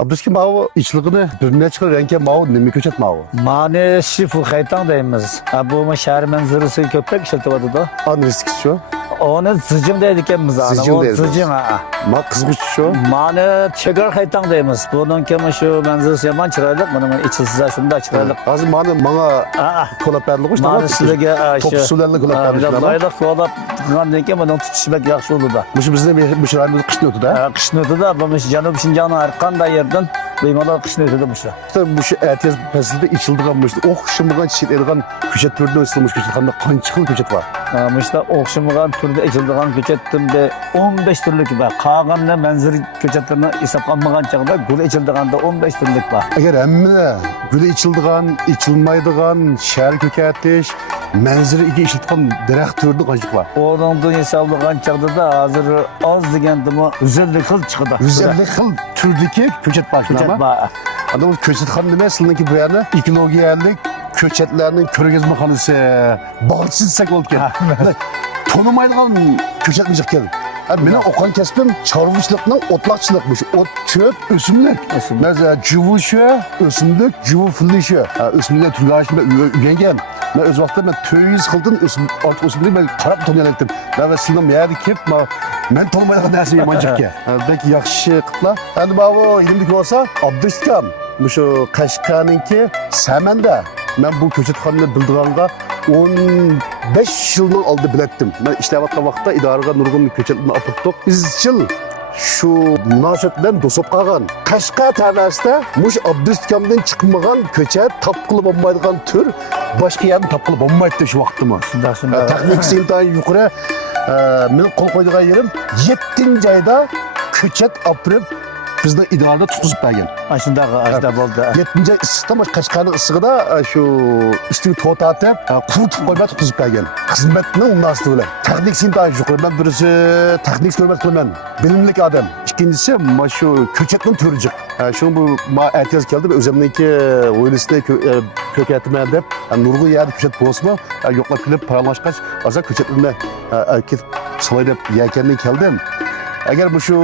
Abdüski mavi içliğini birbirine çıkar renke mavi nemi köçet mavi. Mani şifu haytan deyimiz. Bu şehir manzarası köpek işletiyordu da. An riski şu. Onu zıcım dedik emmiz ana. Zıcım O dedik. zıcım ha. Ma kızgıç şu. Mani tekrar haytan deyimiz. Bunun kimi şu manzarası yaman çıraylık. Bunun içi size şunda çıraylık. Az bana kolaperli kuş. Mani sizlege Top sularlı kolaperli. Laylık kolap tıkan ki bunun tutuşmak yaxşı oldu da. Bu bizde bir şeylerimiz kışın ötü de. Kışın ötü da. Bu Janub Şincan'ın arkanda yerden. Buymalar kışın ötü de bu şu. İşte bu şu ertez pesilde içildi kalmıştı. Oh şımıgan çiçek elgan köçet türünde ısılmış köçet. Hamda kançıklı köçet var. İşte okşamagan türde içildiğin köçettimde 15 türlük var. Kağanla manzara köçetlerini hesaplanmagan çağda gül içildiğinde 15 türlük var. Eğer emmine güle içildiğin, içilmaydiğin, şehir köketiş, manzara iki içildiğin direkt türlü kaçık var. Oradan hesaplagan çağda da hazır az digendimi 150 kıl çıktı. 150 yıl türdeki köçet başlama. Köçet var. Adam köçetxan nima sizniki bu yerni ekologiyalık köçetlerning ko'rgazmaxonasi bag'ishsak oldu ekan. Tonimaydigan köçetni chiqqan. Meni o'qigan kasbim chorvachilikning o'tloqchilikmish. O't cho'p, o'simlik. Mesela juvushi, o'simlik, juvufilishi. O'simliklar turgashib o'rgangan. Men o'z vaqtida 400 xildan o'simlik men qarab to'nyalatdim. Va sizning yerga kelib men tolmaydigan narsa yomon chiqqan. Bek yaxshi qiliblar. Endi bu elimdagi bo'lsa, Abdustikam shu Qashqarniki Samanda men bu ko'chatxonni bildirganga 15 yildan oldi biletdim. Men ishlayotgan vaqtda idoraga nurg'un ko'chatlarni olib turdik. Izchil shu munosabat bilan do'sib qolgan. Qashqar tavasida mush Abdustikamdan chiqmagan ko'chat topqilib bo'lmaydigan tur boshqa yerda topqilib bo'lmaydi shu vaqtda. Shunda. Texnik sintan yuqori men qo'l qo'ydigan yerim 7 joyda ko'chat olib bizning idorada tutqizib bergan. Ashunda bo'ldi. 7-ci issiqda Qashqarning issig'ida shu ustiga to't atib, quritib qo'yib tutqizib bergan. Xizmatning munosabati bilan. Texnik sintan yuqori. Men birisi texnik hurmat qilaman. Bilimli odam. Ikkinchisi shu ko'chatning turijiq. Shu bu ertaz keldi va o'zimniki o'ylisida ko'katman deb nurg'un yerda ko'chat bo'lsa, yo'qlab kelib paralashqach, hozir ko'chatlarni ketib solay deb yakandan keldim. Eğer bu şu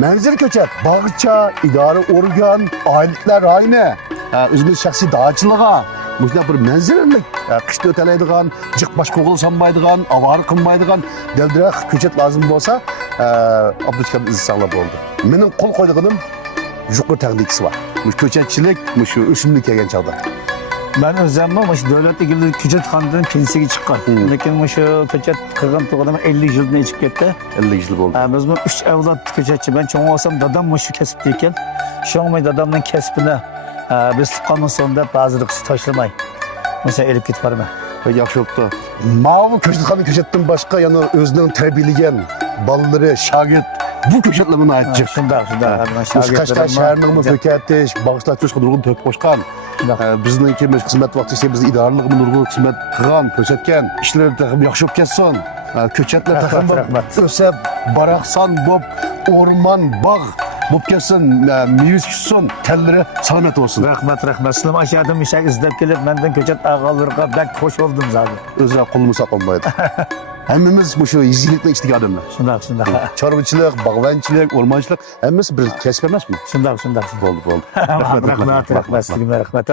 menzil köçet, bağça, idare organ, aylıklar aynı, özümüz şahsi dağçılığa, bu bir menzillik, kışta öteleydiğen, cık baş kokulu sanmaydiğen, avarı kınmaydiğen, deldirek köçet lazım olsa, Abdülkerim izi sağlam oldu. Benim kol koyduğum yukarı teknikisi var. Bu köçetçilik, bu şu üstünlük gelgen çağda. Ben özlemim devlet ilgili köçetxonadan pensiyaga chiqqan. Lekin shu köçet qilgan to'g'rim 50 yildan ichib ketdi. 50 yıl oldu. Biz bu 3 avlod köçetchi. Ben cho'ng olsam dadam shu kasbda ekan. Sho'ngmay dadamning kasbini biz tuqqandan so'ng deb hozirlik tashlamay. Mesela elib ketib borman. Yaxshi oldu. Mavi köçetxonani köçetdan boshqa yana o'zining tarbiyalagan bolaları, şagird bu köçetlerine aytacak. Shunda. Qashqar shahrining ko'katish, bag'ishlash nurg'un to'p qo'shgan. Bizniki xizmat vaqtida biz idoraligimiz nurg'un xizmat qilgan, ko'rsatgan. Ishlar ham yaxshi bo'lib ketsin. Ko'chatlar ham o'sib, baraqson bo'lib, o'rmon, bog' bo'lib ketsin, mevuz tushsin, tallari salomat bo'lsin. Rahmat. Sizlar aşağıdan ishak izlab kelib, mendan ko'chat ag'allarga bak xush bo'ldim zaten. O'zra qo'limiz qolmaydi. Hammamiz shu yizlikning ichidagi odamlar. Shunda. Chorvachilik, bog'vanchilik, o'rmonchilik hammasi bir kasb emasmi? Shunda. Bo'ldi. Rahmat. Sizga rahmat.